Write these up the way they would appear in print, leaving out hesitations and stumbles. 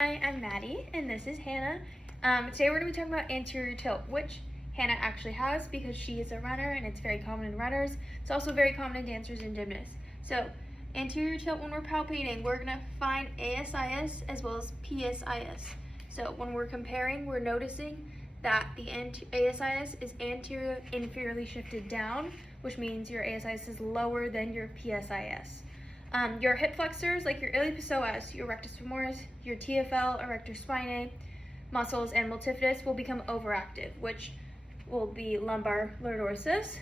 Hi, I'm Maddie, and this is Hannah. Today we're going to be talking about anterior tilt, which Hannah actually has because she is a runner and it's very common in runners. It's also very common in dancers and gymnasts. So, anterior tilt, when we're palpating, we're going to find ASIS as well as PSIS. So, when we're comparing, we're noticing that the ASIS is anterior inferiorly shifted down, which means your ASIS is lower than your PSIS. Your hip flexors, like your iliopsoas, your rectus femoris, your TFL, erector spinae, muscles, and multifidus will become overactive, which will be lumbar lordosis.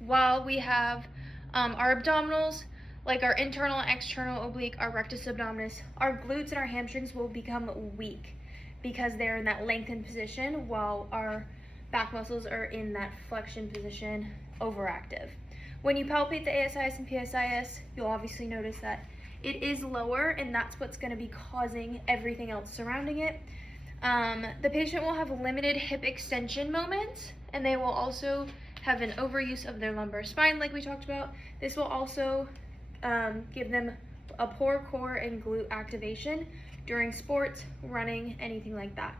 While we have our abdominals, like our internal and external oblique, our rectus abdominis, our glutes and our hamstrings will become weak because they're in that lengthened position while our back muscles are in that flexion position, overactive. When you palpate the ASIS and PSIS, you'll obviously notice that it is lower, and that's what's going to be causing everything else surrounding it. The patient will have limited hip extension moments, and they will also have an overuse of their lumbar spine, like we talked about. This will also give them a poor core and glute activation during sports, running, anything like that.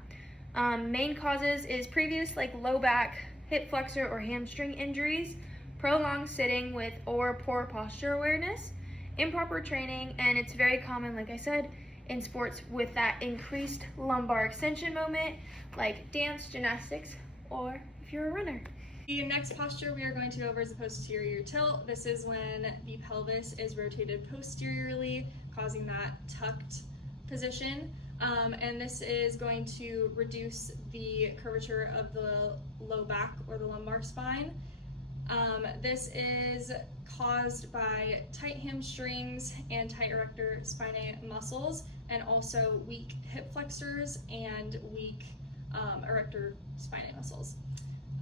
Main causes is previous, like low back, hip flexor, or hamstring injuries, prolonged sitting with or poor posture awareness, improper training, and it's very common, like I said, in sports with that increased lumbar extension moment, like dance, gymnastics, or if you're a runner. The next posture we are going to go over is the posterior tilt. This is when the pelvis is rotated posteriorly, causing that tucked position. And this is going to reduce the curvature of the low back or the lumbar spine. This is caused by tight hamstrings and tight erector spinae muscles, and also weak hip flexors and weak erector spinae muscles.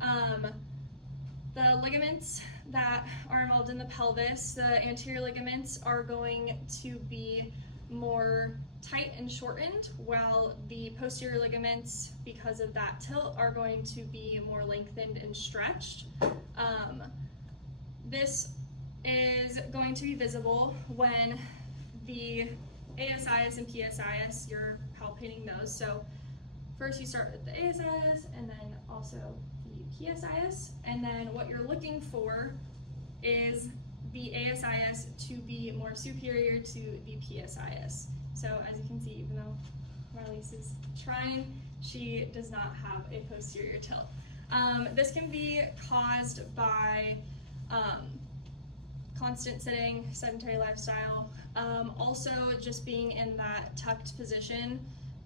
The ligaments that are involved in the pelvis, the anterior ligaments, are going to be more tight and shortened, while the posterior ligaments, because of that tilt, are going to be more lengthened and stretched. This is going to be visible when the ASIS and PSIS, you're palpating those. So first you start with the ASIS and then also the PSIS, and then what you're looking for is the ASIS to be more superior to the PSIS. So as you can see, even though Marlise is trying, she does not have a posterior tilt. This can be caused by constant sitting, sedentary lifestyle, also just being in that tucked position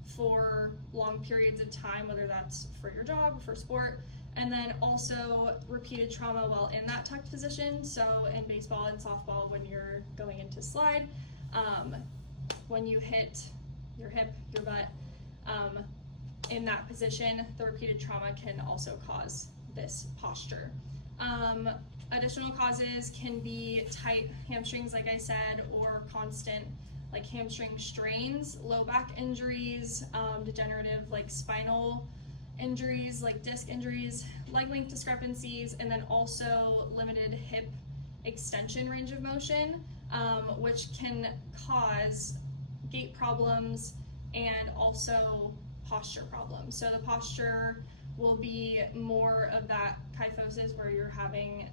for long periods of time, whether that's for your job or for sport, and then also repeated trauma while in that tucked position. So in baseball and softball, when you're going into slide, when you hit your hip, your butt, in that position, the repeated trauma can also cause this posture. Additional causes can be tight hamstrings, like I said, or constant like hamstring strains, low back injuries, degenerative like spinal injuries, like disc injuries, leg length discrepancies, and then also limited hip extension range of motion, which can cause gait problems and also posture problems. So the posture will be more of that kyphosis, where you're having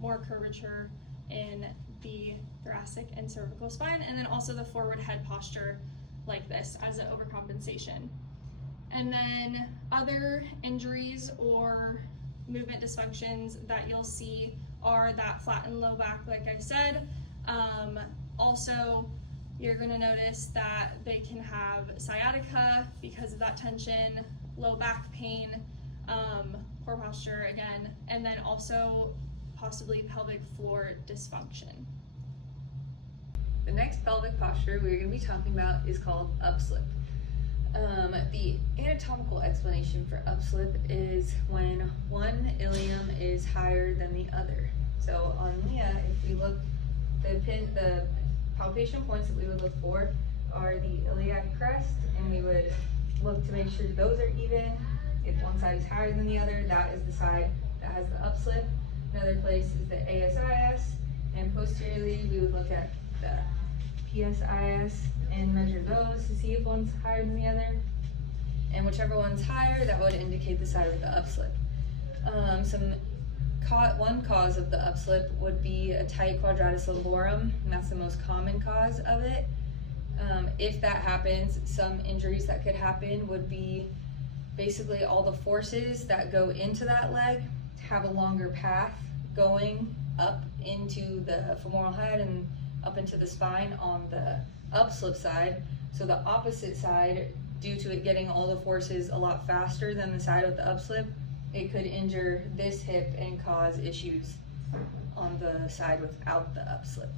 more curvature in the thoracic and cervical spine, and then also the forward head posture like this as an overcompensation. And then other injuries or movement dysfunctions that you'll see are that flattened low back, like I said. Also, you're going to notice that they can have sciatica because of that tension, low back pain, poor posture again, and then also possibly pelvic floor dysfunction. The next pelvic posture we're going to be talking about is called upslip. The anatomical explanation for upslip is when one ilium is higher than the other. So on Leah, if we look, the palpation points that we would look for are the iliac crest, and we would look to make sure those are even. If one side is higher than the other, that is the side that has the upslip. Another place is the ASIS, and posteriorly we would look at the PSIS and measure those to see if one's higher than the other. And whichever one's higher, that would indicate the side with the upslip. One cause of the upslip would be a tight quadratus lumborum, and that's the most common cause of it. If that happens, some injuries that could happen would be basically all the forces that go into that leg have a longer path going up into the femoral head and up into the spine on the upslip side. So the opposite side, due to it getting all the forces a lot faster than the side with the upslip, it could injure this hip and cause issues on the side without the upslip.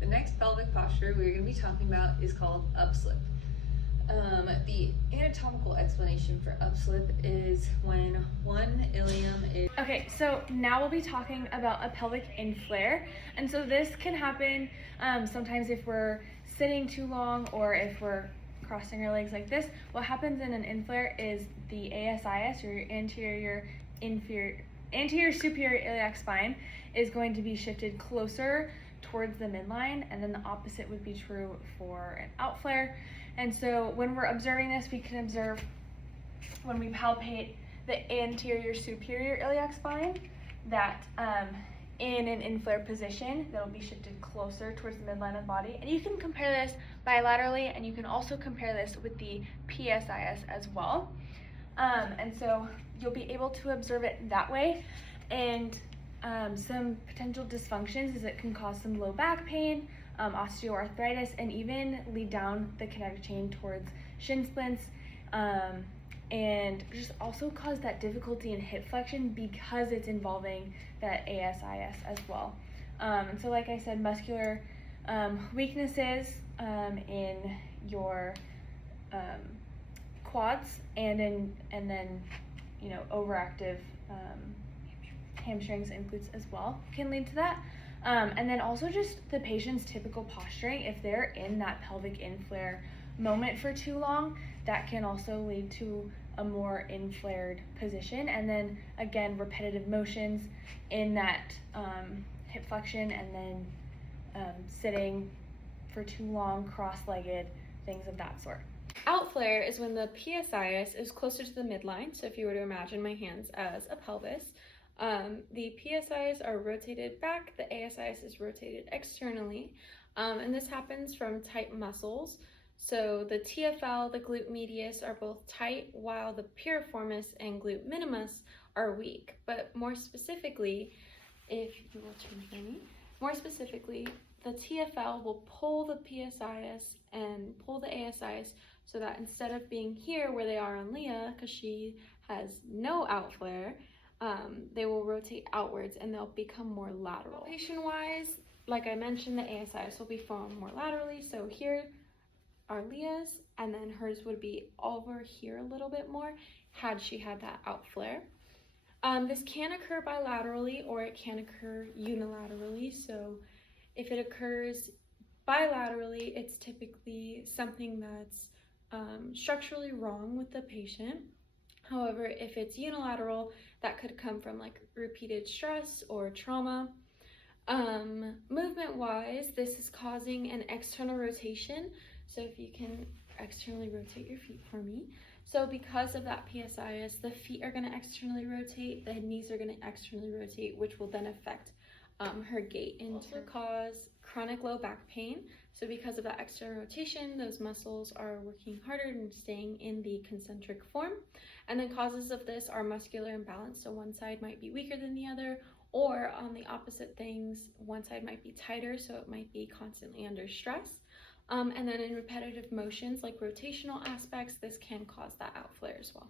The next pelvic posture we're going to be talking about is called upslip. The anatomical explanation for upslip is when one ilium is... Okay, so now we'll be talking about a pelvic inflare. And so this can happen sometimes if we're sitting too long or if we're crossing our legs like this. What happens in an inflare is the ASIS, or your anterior superior iliac spine, is going to be shifted closer towards the midline, and then the opposite would be true for an outflare. And so when we're observing this, we can observe when we palpate the anterior superior iliac spine that in an inflare position, that'll be shifted closer towards the midline of the body. And you can compare this bilaterally, and you can also compare this with the PSIS as well. And so you'll be able to observe it that way. And some potential dysfunctions is it can cause some low back pain, osteoarthritis, and even lead down the kinetic chain towards shin splints, and just also cause that difficulty in hip flexion because it's involving that ASIS as well. And so like I said, muscular weaknesses in your quads and then overactive hamstrings and glutes as well can lead to that. And then also just the patient's typical posturing, if they're in that pelvic inflare moment for too long, that can also lead to a more inflared position. And then again, repetitive motions in that hip flexion, and then sitting for too long, cross-legged, things of that sort. Outflare is when the PSIS is closer to the midline. So if you were to imagine my hands as a pelvis, the PSIs are rotated back, the ASIS is rotated externally, and this happens from tight muscles. So the TFL, the glute medius, are both tight, while the piriformis and glute minimus are weak. But more specifically, if you will turn for me, more specifically, the TFL will pull the PSIS and pull the ASIS, so that instead of being here where they are on Leah, because she has no outflare, they will rotate outwards and they'll become more lateral. Palpation-wise, like I mentioned, the ASIS will be formed more laterally. So here are Leah's, and then hers would be over here a little bit more had she had that outflare. This can occur bilaterally or it can occur unilaterally. So if it occurs bilaterally, it's typically something that's structurally wrong with the patient. However, if it's unilateral, that could come from like repeated stress or trauma. Movement-wise, this is causing an external rotation. So if you can externally rotate your feet for me. So because of that PSIS, the feet are going to externally rotate, the knees are going to externally rotate, which will then affect her gait and also cause chronic low back pain. So because of that external rotation, those muscles are working harder and staying in the concentric form. And then causes of this are muscular imbalance. So one side might be weaker than the other, or on the opposite things, one side might be tighter, so it might be constantly under stress. And then in repetitive motions like rotational aspects, this can cause that outflare as well.